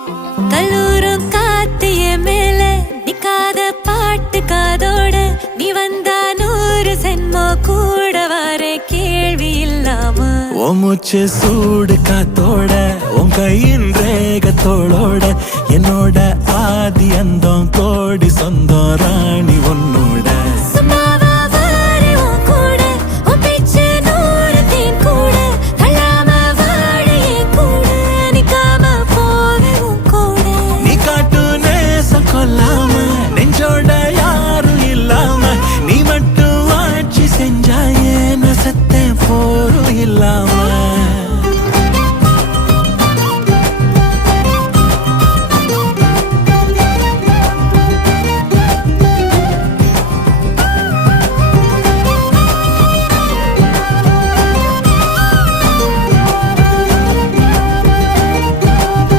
கல்லூரும் காத்திய மேல நிக்காத பாட்டு காதோட நீ வந்தா 100 சென்மோ கூட வர கேள்வி இல்லாம மூச்சு சூடு காத்தோட உன் கையின் ரேகத்தோளோட என்னோட ஆதி அந்தம்